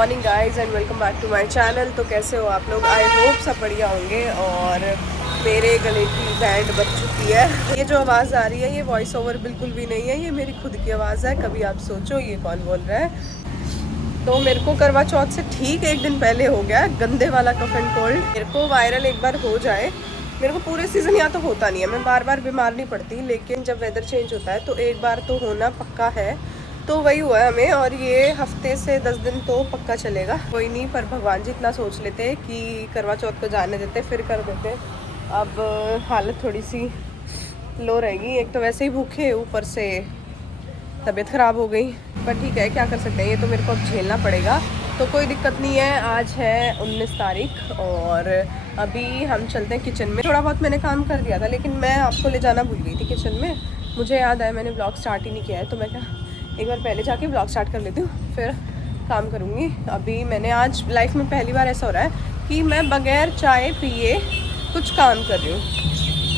Morning guys and welcome back to my channel. तो कैसे हो आप लोग? आई होप सब बढ़िया होंगे। और मेरे गले की बैंड बज चुकी है। ये जो आवाज़ आ रही है ये वॉइस ओवर बिल्कुल भी नहीं है, ये मेरी खुद की आवाज़ है। कभी आप सोचो ये कौन बोल रहा है। तो मेरे को करवा चौथ से ठीक एक दिन पहले हो गया गंदे वाला कफ एंड कोल्ड। मेरे को वायरल एक बार हो जाए, मेरे को पूरे सीज़न या तो होता नहीं है, मैं बार बार बीमार नहीं पड़ती, लेकिन जब वेदर चेंज होता है तो एक बार तो होना पक्का है। तो वही हुआ है हमें, और ये हफ्ते से 10 दिन तो पक्का चलेगा। कोई नहीं, पर भगवान जी इतना सोच लेते कि करवा चौथ को जाने देते फिर कर देते। अब हालत थोड़ी सी लो रहेगी, एक तो वैसे ही भूखे, ऊपर से तबीयत ख़राब हो गई। पर ठीक है, क्या कर सकते हैं, ये तो मेरे को अब झेलना पड़ेगा। तो कोई दिक्कत नहीं है। आज है 19 तारीख और अभी हम चलते हैं किचन में। थोड़ा बहुत मैंने काम कर दिया था, लेकिन मैं आपको ले जाना भूल गई थी किचन में। मुझे याद आया मैंने ब्लॉग स्टार्ट ही नहीं किया है, तो मैं क्या एक बार पहले जाके ब्लॉग स्टार्ट कर लेती हूँ, फिर काम करूँगी। अभी मैंने आज लाइफ में पहली बार ऐसा हो रहा है कि मैं बगैर चाय पिए कुछ काम कर रही हूँ।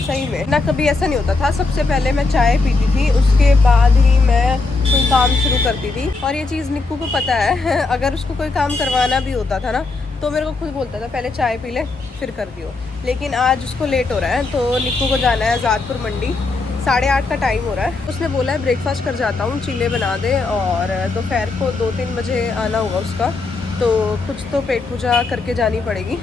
सही में ना, कभी ऐसा नहीं होता था। सबसे पहले मैं चाय पीती थी, उसके बाद ही मैं कोई काम शुरू करती थी। और ये चीज़ निक्कू को पता है। अगर उसको कोई काम करवाना भी होता था ना, तो मेरे को खुद बोलता था पहले चाय पी ले फिर कर दियो। लेकिन आज उसको लेट हो रहा है, तो निक्कू को जाना है आज़ादपुर मंडी। 8:30 का टाइम हो रहा है। उसने बोला है ब्रेकफास्ट कर जाता हूँ, चीले बना दे, और दोपहर को 2-3 बजे आना होगा उसका। तो कुछ तो पेट पूजा करके जानी पड़ेगी।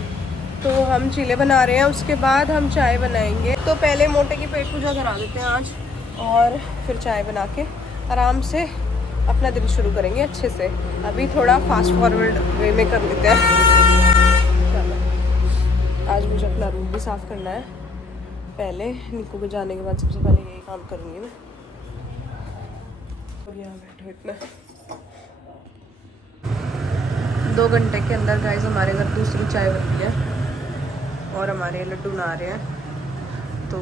तो हम चीले बना रहे हैं, उसके बाद हम चाय बनाएंगे। तो पहले मोटे की पेट पूजा करा देते हैं आज, और फिर चाय बना के आराम से अपना दिन शुरू करेंगे अच्छे से। अभी थोड़ा फास्ट फॉरवर्ड वे में कर लेते हैं। चलो, आज मुझे अपना रूम भी साफ़ करना है। पहले निक्कू को जाने के बाद सबसे पहले यही काम करूँगी मैं। और यहाँ बैठो इतना। 2 घंटे के अंदर गाइस हमारे घर दूसरी चाय बनती है, और हमारे लड्डू नहा रहे हैं। तो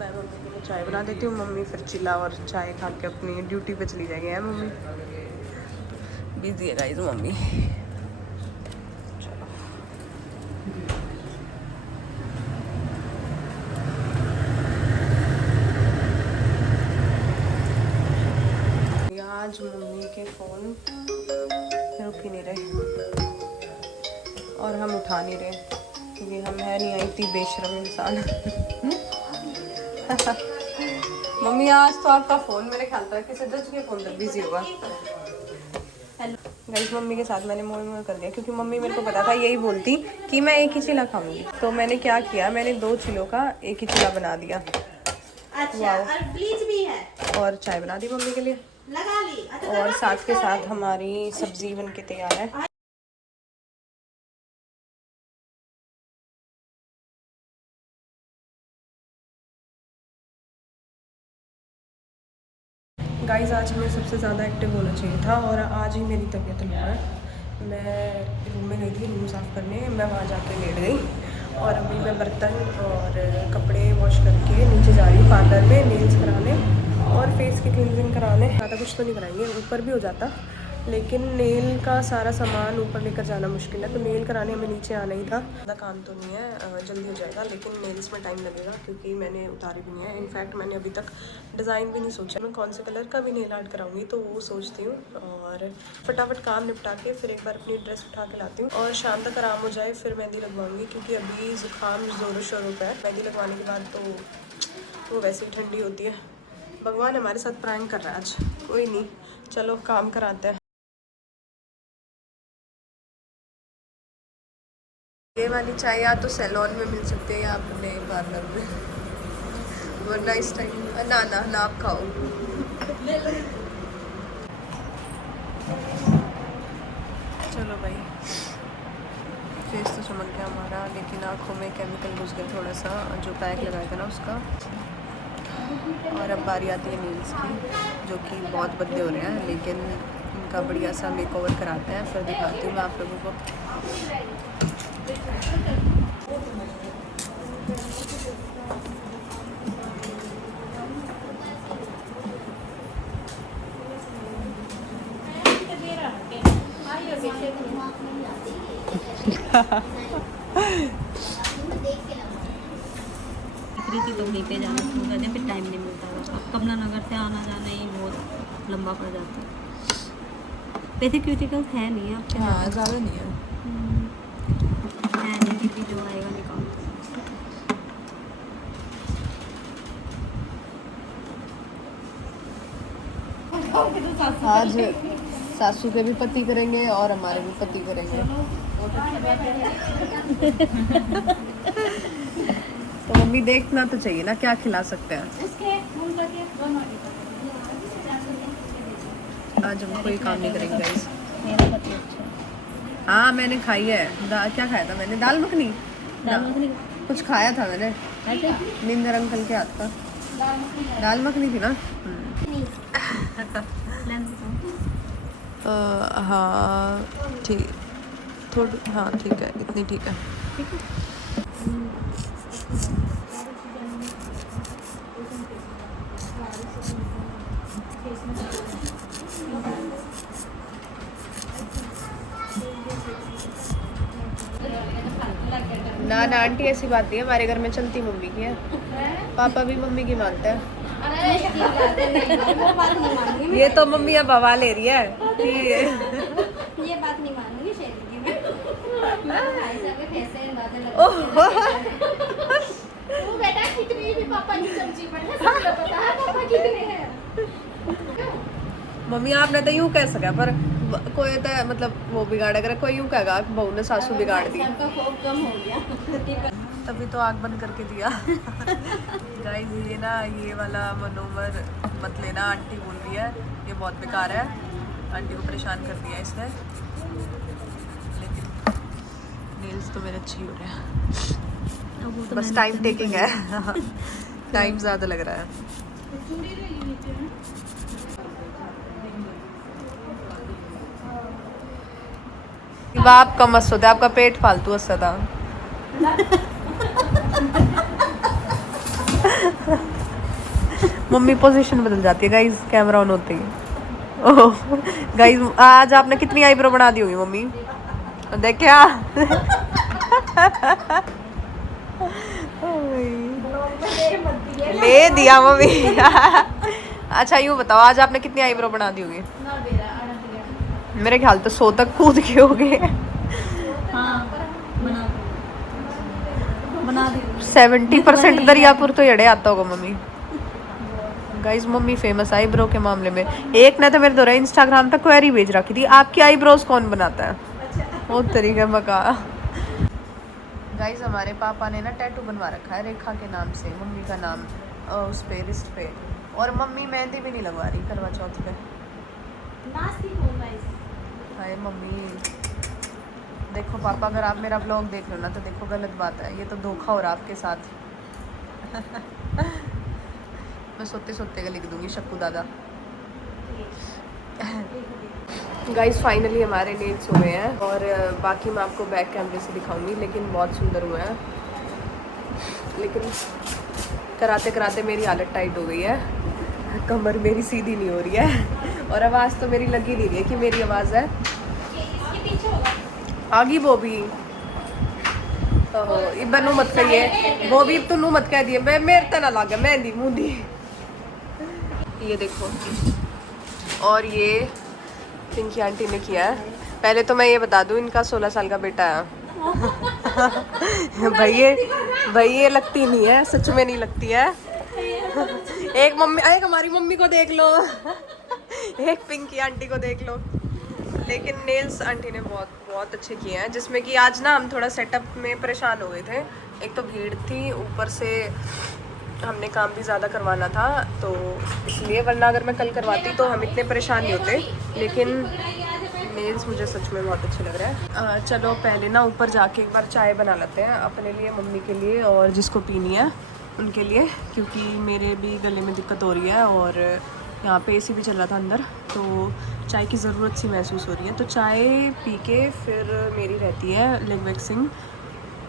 मैं मम्मी के लिए चाय बना देती हूँ। मम्मी फिर चिल्ला और चाय खा के अपनी ड्यूटी पे चली जाएगी। है मम्मी बिजी है गाइस मम्मी। चलो, आज मम्मी के फ़ोन रुक ही नहीं रहे और हम उठा नहीं रहे, क्योंकि हम है नहीं आई इतनी बेशरम इंसान। मम्मी आज तो आपका फ़ोन मेरे ख्याल था किसी 10 के फ़ोन तक बिजी होगा। गाइस मम्मी के साथ मैंने मोह मोह कर दिया, क्योंकि मम्मी मेरे को पता था यही बोलती कि मैं एक ही चिल्ला खाऊंगी। तो मैंने क्या किया, मैंने 2 चिल्लों का एक ही चिल्ला बना दिया। अच्छा, और ब्लीच भी है, और चाय बना दी मम्मी के लिए लगा ली। और साथ के साथ हमारी सब्जी बन के तैयार है। गाइस आज हमें सबसे ज़्यादा एक्टिव होना चाहिए था, और आज ही मेरी तबीयत लो है। मैं रूम में गई थी रूम साफ़ करने, मैं वहाँ जाके लेट गई, और अभी मैं बर्तन और कपड़े वॉश करके नीचे जा रही हूँ पार्लर में नेल्स कराने और फेस की क्लींजिंग कराने। ज़्यादा कुछ तो नहीं कराएंगे, ऊपर भी हो जाता, लेकिन नेल का सारा सामान ऊपर लेकर जाना मुश्किल है। तो नेल कराने हमें नीचे आना ही था। ज़्यादा काम तो नहीं है, जल्दी हो जाएगा, लेकिन नेल्स में टाइम लगेगा, क्योंकि मैंने उतारे भी नहीं है। इनफैक्ट मैंने अभी तक डिज़ाइन भी नहीं सोचा मैं कौन से कलर का भी नेल आर्ट कराऊंगी, तो वो सोचती हूँ। और फटाफट काम निपटा के फिर एक बार अपनी ड्रेस उठा के लाती हूँ, और शाम तक आराम हो जाए फिर मेहंदी लगवाऊंगी, क्योंकि अभी ज़ुकाम ज़ोरों शोरों का है। मेहंदी लगवाने के बाद तो वो वैसे ही ठंडी होती है। भगवान हमारे साथ प्रैंक कर रहा है आज। कोई नहीं, चलो काम कराते हैं। ये वाली चाय या तो सैलून में मिल सकती है या अपने पार्लर में, वरना इस टाइम ना ना ना आप खाओ। चलो भाई, फेस तो चमक गया हमारा, लेकिन आँखों में केमिकल घुस गया थोड़ा सा, जो पैक लगाया था ना उसका। और अब बारी आती है नेल्स की, जो कि बहुत बदले हो रहे हैं, लेकिन उनका बढ़िया सा मेक ओवर कराते हैं, फिर दिखाती हूँ मैं आप लोगों को। थी तो वहीं पे जाना शुरू कर दिया, फिर टाइम नहीं मिलता था। अब कमला नगर से आना जाना ही बहुत लंबा पड़ जाता है। वैसे क्यूटिकल्स है नहीं है आपके हाँ ज़्यादा नहीं है। है नहीं, फिर भी जो आएगा निकाल। आज सासू के भी पति करेंगे और हमारे भी पति करेंगे। तो मम्मी देखना तो चाहिए ना क्या खिला सकते हैं। आज हम कोई काम नहीं करेंगे गाइस। मेरा पति अच्छा है। हाँ मैंने खाई है। क्या खाया था मैंने? दाल मखनी। दाल मखनी कुछ खाया था मैंने ऐसे निंदर अंकल के हाथ का। दाल मखनी थी ना। लेंस दिखाओ। हाँ ठीक, थोड़ी हाँ ठीक है, इतनी ठीक है। ठीक है। ना ना आंटी ऐसी बात नहीं है, हमारे घर में चलती मम्मी की है, पापा भी मम्मी की मानते हैं। वो बात नहीं मानूंगी ये तो मम्मी अब हवा ले रही है कि ये बात नहीं मानूंगी शेरी की मैं भाई साहब के कैसे अंदाजा लगा वो बेटा कितनी भी पापा की सब्जी बने सबको पता है पापा कितने हैं। मम्मी आपने तो यूं कह सका, पर कोई तो मतलब वो बिगाड़ कर कोई यूं कहेगा कि बहू ने सासू बिगाड़ दी। सबका खौफ कम हो गया। तभी तो आग बंद करके दिया। गाइस ये ना ये वाला मनोवर मत लेना, आंटी बोल रही है ये बहुत बेकार है, आंटी को परेशान कर दिया इसने। लेकिन नेल्स तो मेरे अच्छे ही हो रहे हैं, अब वो तो बस मैंने टाइम करनी टेकिंग है। टाइम ज़्यादा लग रहा है। बाप का मस्त होता है, आपका पेट फालतू हंसा था। मम्मी पोजीशन बदल जाती है गाइस कैमरा ऑन होते ही। ओह गाइस आज आपने कितनी आईब्रो बना दी होगी मम्मी, देख क्या। ले दिया मम्मी। अच्छा यूँ बताओ आज आपने कितनी आईब्रो बना दी होगी? मेरे ख्याल तो 100 तक कूद के हो गए। हाँ बना दे 70% दरियापुर तो यड़े आता होगा mummy. Guys mummy famous eyebrow के मामले में। एक ने तो मेरे द्वारा इंस्टाग्राम पे क्वेरी भेज रखी थी, आपकी आईब्रोज कौन बनाता है? वो तरीके मका। गाइस हमारे पापा ने ना टैटू बनवा रखा है रेखा के नाम से, मम्मी का नाम उस पे रिस्ट पे, और मम्मी मेहंदी भी नहीं लगवा रही करवा चौथ पे। नास्तिक हूं गाइस। हाय मम्मी देखो पापा अगर आप मेरा ब्लॉग देख लो ना तो देखो गलत बात है, ये तो धोखा हो रहा आपके साथ। मैं सोते सोते का लिख दूंगी शक्कू दादा। गाइस फाइनली हमारे नेल्स हुए हैं और बाकी मैं आपको बैक कैमरे से दिखाऊंगी, लेकिन बहुत सुंदर हुए हैं। लेकिन कराते कराते मेरी हालत टाइट हो गई है, कमर मेरी सीधी नहीं हो रही है और आवाज़ तो मेरी लग ही नहीं रही है कि मेरी आवाज़ है। इसके पीछे होगा आगी वो भी बनू मत कहिए, वो भी तू मत कह दिए, मैं मेरे तना लागे मेहंदी मुंदी। ये देखो, और ये पिंकी आंटी ने किया है। पहले तो मैं ये बता दूं इनका 16 साल का बेटा है। भाई ये लगती नहीं है, सच में नहीं लगती है। एक हमारी मम्मी को देख लो, एक पिंकी आंटी को देख लो। लेकिन नेल्स आंटी ने बहुत अच्छे किए हैं, जिसमें कि आज ना हम थोड़ा सेटअप में परेशान हो गए थे। एक तो भीड़ थी, ऊपर से हमने काम भी ज़्यादा करवाना था, तो इसलिए, वरना अगर मैं कल करवाती तो हम इतने परेशान नहीं होते। लेकिन नेल्स मुझे सच में बहुत अच्छे लग रहे हैं। चलो पहले ना ऊपर जाके एक बार चाय बना लेते हैं अपने लिए, मम्मी के लिए और जिसको पीनी है उनके लिए, क्योंकि मेरे भी गले में दिक्कत हो रही है और यहाँ पे एसी भी चल रहा था अंदर, तो चाय की ज़रूरत सी महसूस हो रही है। तो चाय पी के फिर मेरी रहती है लेग वैक्सिंग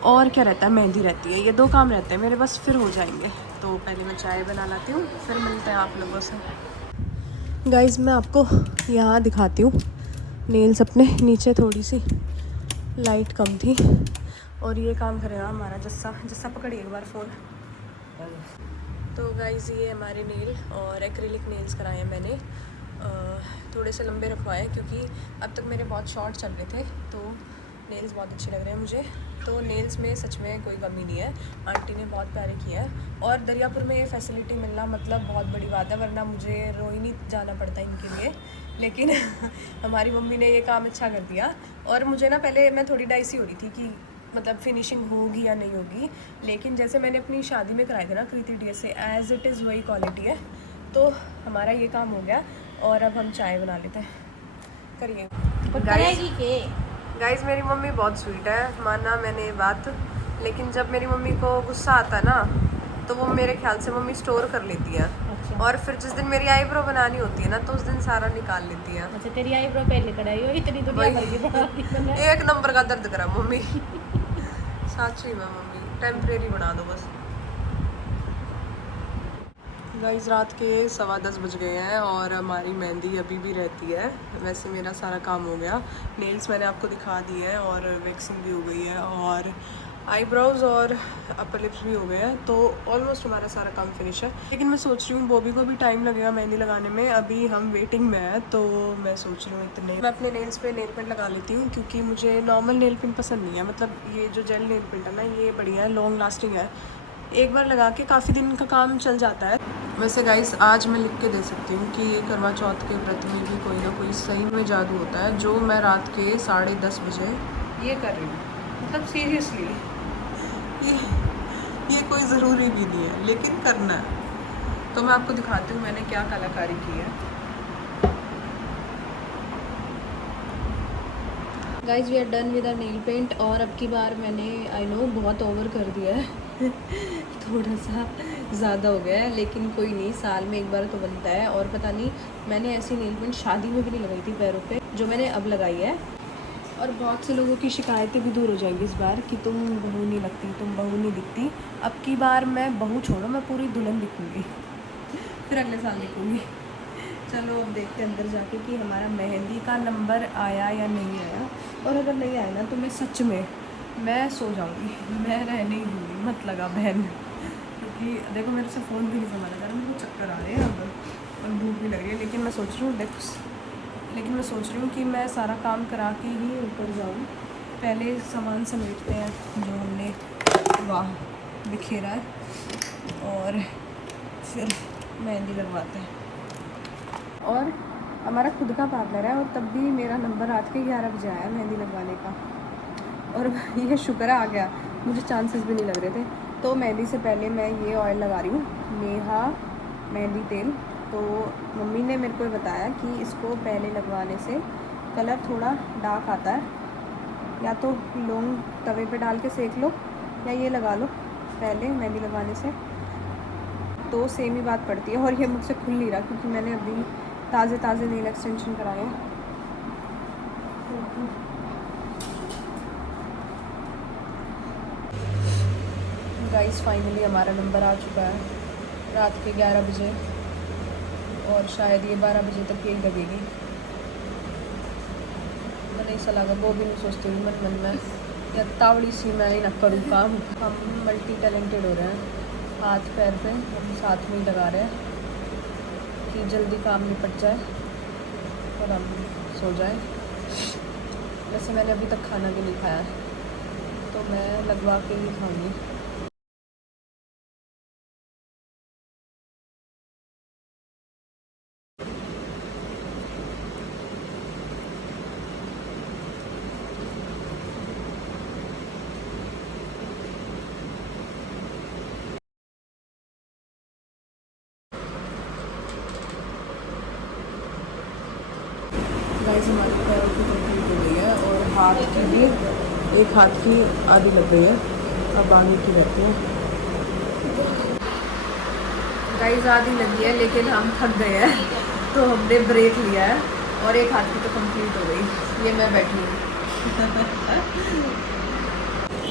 और क्या रहता है, मेहंदी रहती है। ये 2 काम रहते हैं मेरे बस, फिर हो जाएंगे। तो पहले मैं चाय बना लाती हूँ, फिर मिलते हैं आप लोगों से। गाइज़ मैं आपको यहाँ दिखाती हूँ नेल्स अपने, नीचे थोड़ी सी लाइट कम थी और ये काम करेगा हमारा जस्सा पकड़िए एक बार फ़ोन। तो गाइज़ ये हमारे नेल और एक्रिलिक नेल्स कराए हैं मैंने, थोड़े से लंबे रखवाए क्योंकि अब तक मेरे बहुत शॉर्ट चल रहे थे, तो नेल्स बहुत अच्छे लग रहे हैं मुझे। तो नेल्स में सच में कोई कमी नहीं है, आंटी ने बहुत प्यारे किए हैं। और दरियापुर में ये फैसिलिटी मिलना मतलब बहुत बड़ी बात है, वरना मुझे रोहिणी जाना पड़ता इनके लिए। लेकिन हमारी मम्मी ने ये काम अच्छा कर दिया। और मुझे ना पहले मैं थोड़ी डाइसी हो रही थी कि मतलब फिनिशिंग होगी या नहीं होगी, लेकिन जैसे मैंने अपनी शादी में कराए थे ना कृति डी से, एज़ इट इज़ वही क्वालिटी है। तो हमारा ये काम हो गया और अब हम चाय बना लेते हैं। करिए गाइस, मेरी मम्मी बहुत स्वीट है, माना मैंने ये बात। लेकिन जब मेरी मम्मी को गुस्सा आता है ना, तो वो मेरे ख्याल से मम्मी स्टोर कर लेती है। अच्छा। और फिर जिस दिन मेरी आईब्रो बनानी होती है ना, तो उस दिन सारा निकाल लेती है। अच्छा, तेरी आईब्रो पहले कढ़ाई हो, इतनी दुनिया भर की बना दी। एक नंबर का दर्द करा मम्मी। साची में मम्मी टेम्परेरी बना दो बस। गाइस, रात के 10:15 बज गए हैं और हमारी मेहंदी अभी भी रहती है। वैसे मेरा सारा काम हो गया, नेल्स मैंने आपको दिखा दिए हैं और वैक्सिंग भी हो गई है और आईब्रोज और अपर लिप्स भी हो गए हैं। तो ऑलमोस्ट हमारा सारा काम फिनिश है। लेकिन मैं सोच रही हूँ बॉबी को भी टाइम लगेगा मेहंदी लगाने में, अभी हम वेटिंग में है। तो मैं सोच रही हूँ इतने मैं अपने नेल्स पे नेल पेंट लगा लेती हूँ, क्योंकि मुझे नॉर्मल नेल पेंट पसंद नहीं है। मतलब ये जो जेल नेल पेंट है ना, ये बढ़िया है, लॉन्ग लास्टिंग है, एक बार लगा के काफ़ी दिन का काम चल जाता है। वैसे गाइस, आज मैं लिख के दे सकती हूँ कि करवा चौथ के व्रत में भी कोई ना कोई सही में जादू होता है, जो मैं रात के 10:30 बजे ये कर रही हूँ। मतलब सीरियसली ये कोई ज़रूरी भी नहीं है, लेकिन करना है। तो मैं आपको दिखाती हूँ मैंने क्या कलाकारी की है। Guys, we are done with our nail paint. और अब की बार मैंने आई नो बहुत ओवर कर दिया है थोड़ा सा ज़्यादा हो गया है, लेकिन कोई नहीं, साल में एक बार तो बनता है। और पता नहीं, मैंने ऐसी नेल पेंट शादी में भी नहीं लगाई थी पैरों पे जो मैंने अब लगाई है। और बहुत से लोगों की शिकायतें भी दूर हो जाएंगी इस बार कि तुम बहू नहीं लगती, तुम बहू नहीं दिखती। अब की बार मैं बहू छोड़ो, मैं पूरी दुल्हन दिखूँगी फिर अगले साल दिखूँगी। चलो अब देखते हैं अंदर जाके कि हमारा मेहंदी का नंबर आया या नहीं आया। और अगर नहीं आया ना, तो मैं सच में मैं सो जाऊँगी, मैं रहने ही दूँगी, मत लगा बहन। क्योंकि देखो मेरे से फ़ोन भी नहीं संभाला जा रहा, मेरे को चक्कर आ रहे हैं अब और भूख भी लग रही है। लेकिन मैं सोच रही हूँ कि मैं सारा काम करा के ही ऊपर जाऊँ। पहले सामान समेटते हैं जो हमने वाह बिखेरा है, और फिर मेहंदी लगवाते हैं। और हमारा खुद का पार्लर है, और तब भी मेरा नंबर रात के 11 बजे आया मेहंदी लगवाने का। और ये शुक्र आ गया, मुझे चांसेस भी नहीं लग रहे थे। तो मेहंदी से पहले मैं ये ऑयल लगा रही हूँ, नेहा मेहंदी तेल। तो मम्मी ने मेरे को बताया कि इसको पहले लगवाने से कलर थोड़ा डार्क आता है, या तो लौंग तवे पे डाल के सेक लो, या ये लगा लो पहले मेहंदी लगवाने से, तो सेम ही बात पड़ती है। और ये मुझसे खुल नहीं रहा क्योंकि मैंने अभी ताज़े नेल एक्सटेंशन कराए हैं। गाइस, फाइनली हमारा नंबर आ चुका है रात के 11 बजे, और शायद ये 12 बजे तक यही लगेगी। मैंने ऐसा लगा वो भी नहीं सोचती हूँ मन में, या तावड़ी सी मैं ही ना करूँ काम। हम मल्टी टैलेंटेड हो रहे हैं, हाथ पैर पे हम साथ में ही लगा रहे हैं कि जल्दी काम निपट जाए और हम सो जाए। वैसे मैंने अभी तक खाना भी नहीं खाया है, तो मैं लगवा के ही खाऊंगी। गाइस, हमारी पैरों की कंप्लीट हो गई है, और हाथ की भी, एक हाथ की आधी लग गई है, अब आगे की रहती है। गाइस, आधी लगी है, लेकिन हम थक गए हैं तो हमने ब्रेक लिया है, और एक हाथ की तो कंप्लीट हो गई। ये मैं बैठी हूँ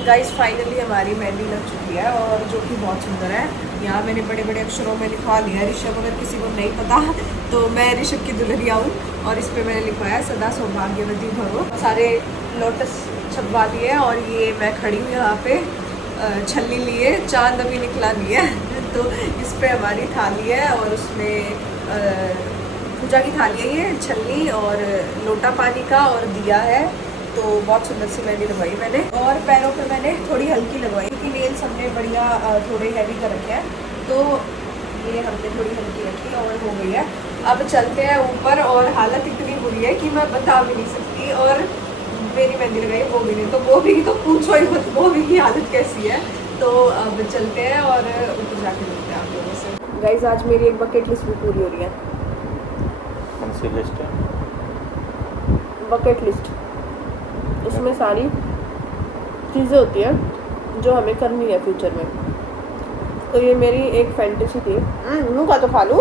गाइस, फाइनली हमारी मेहंदी लग चुकी है, और जो कि बहुत सुंदर है। यहाँ मैंने बड़े बड़े अक्षरों में लिखवा लिया है ऋषभ। अगर किसी को नहीं पता तो मैं ऋषभ की दुल्हनिया हूँ, और इस पे मैंने लिखवाया है सदा सौभाग्यवती भवो। सारे लोटस छपवा लिए, और ये मैं खड़ी हूँ यहाँ पे छल्ली लिए, चांद अभी निकला नहीं है तो इस पे हमारी थाली है, और उसमें पूजा की थाली है ये, छलनी और लोटा पानी का और दिया है। तो बहुत सुंदर सी मेहंदी लगवाई मैंने। और पैरों पे मैंने थोड़ी हल्की लगवाई क्योंकि नेल्स हमने बढ़िया थोड़े हैवी कर रखे हैं, तो ये हमने थोड़ी हल्की रखी और हो गई है। अब चलते हैं ऊपर और हालत इतनी बुरी है कि मैं बता भी नहीं सकती। और मेरी मेहंदी लगाई वो भी नहीं, तो वो भी तो पूछो ही मत, वो भी की हालत कैसी है। तो अब चलते हैं और ऊपर जाके मिलते हैं आप लोगों से। गाइस आज मेरी एक बकेट लिस्ट भी पूरी हो रही है। कौन सी लिस्ट है? बकेट लिस्ट, इसमें सारी चीज़ें होती हैं जो हमें करनी है फ्यूचर में। तो ये मेरी एक फैंटेसी थी, मुँह का तो खा लूँ।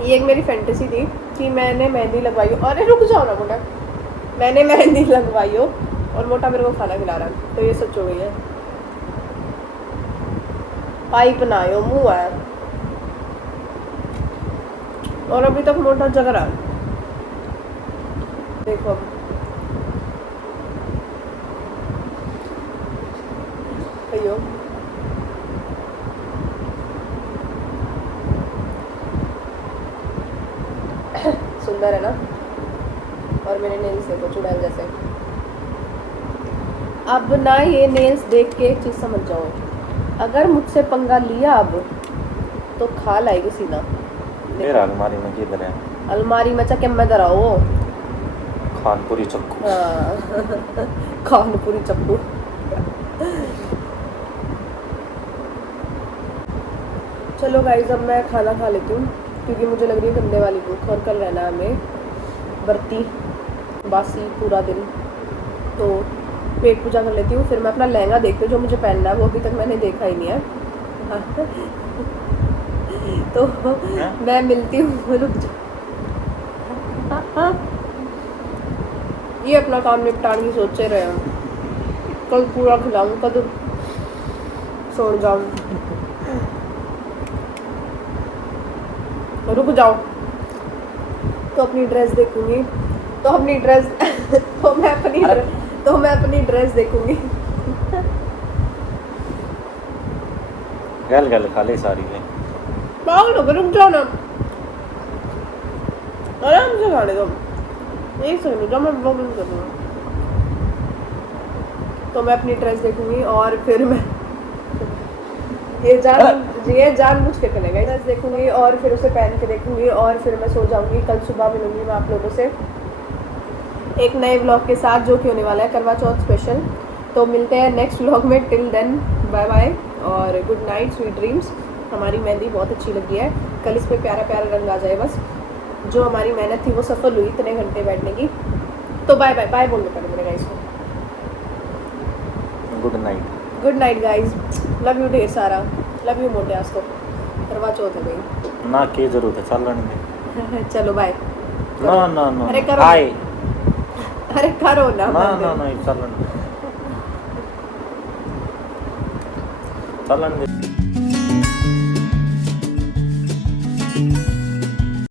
ये एक मेरी फैंटेसी थी कि मैंने मेहंदी लगवाई हो। अरे रुक जाओ ना मोटा, मैंने मेहंदी लगवाई हो और मोटा मेरे को खाना खिला रहा है, तो ये सच हो गई है। पाइप ना आयो, मुँह आया और अभी तक मोटा जग रहा है। देखो अब कहियो सुंदर है ना। और मेरे नेल्स देखो चुड़ैल जैसे। अब ना ये नेल्स देख के एक चीज़ समझ जाओ, अगर मुझसे पंगा लिया अब तो खा लाएगी सीधा। मेरा अलमारी में किधर है? अलमारी में चके मैं दरा वो खानपुरी चक्कू। हाँ खानपुरी चप्पू। चलो गाइस अब मैं खाना खा लेती हूँ क्योंकि मुझे लग रही है गंदे वाली भूख, और कल रहना है हमें बरती बासी पूरा दिन। तो पेट पूजा कर लेती हूँ, फिर मैं अपना लहंगा देखती हूँ जो मुझे पहनना है, वो अभी तक मैंने देखा ही नहीं है। तो मैं मिलती हूँ, रुक जाओ। ये अपना काम निपटाने की सोचे रहे हम, कल पूरा खिलाऊँ, कल सो जाऊँ। रुक जाओ। तो अपनी ड्रेस देखूंगी, तो अपनी ड्रेस तो मैं अपनी ड्रेस देखूंगी। गल गल खा ले सारी में। पागल हो गए, रुक जाओ ना, आराम से खा ले दो। एक सेकंड जब मैं ब्लॉग कर दूँगा। तो मैं अपनी ड्रेस देखूंगी और फिर मैं ये जानबूझ के करेगा। ड्रेस देखूंगी और फिर उसे पहन के देखूंगी और फिर मैं सो जाऊंगी। कल सुबह मिलूंगी मैं आप लोगों से एक नए व्लॉग के साथ जो कि होने वाला है करवा चौथ स्पेशल। तो मिलते हैं नेक्स्ट व्लॉग में। टिल देन बाय बाय और गुड नाइट, स्वीट ड्रीम्स। हमारी मेहंदी बहुत अच्छी लगी है, कल इस पर प्यारा प्यारा रंग आ जाए बस। जो हमारी मेहनत थी वो सफल हुई इतने घंटे बैठने की। तो बाय बाय बाय बोलने पड़े मेरे गाइस को। Good night guys, love you ढेर सारा, लव यू मोटे। आज तो करवा चौथ हो गई ना की जरूरत है चलन में। चलो बाय। ना ना ना अरे करो, हाय अरे करो ना ना ना ना चलन चलन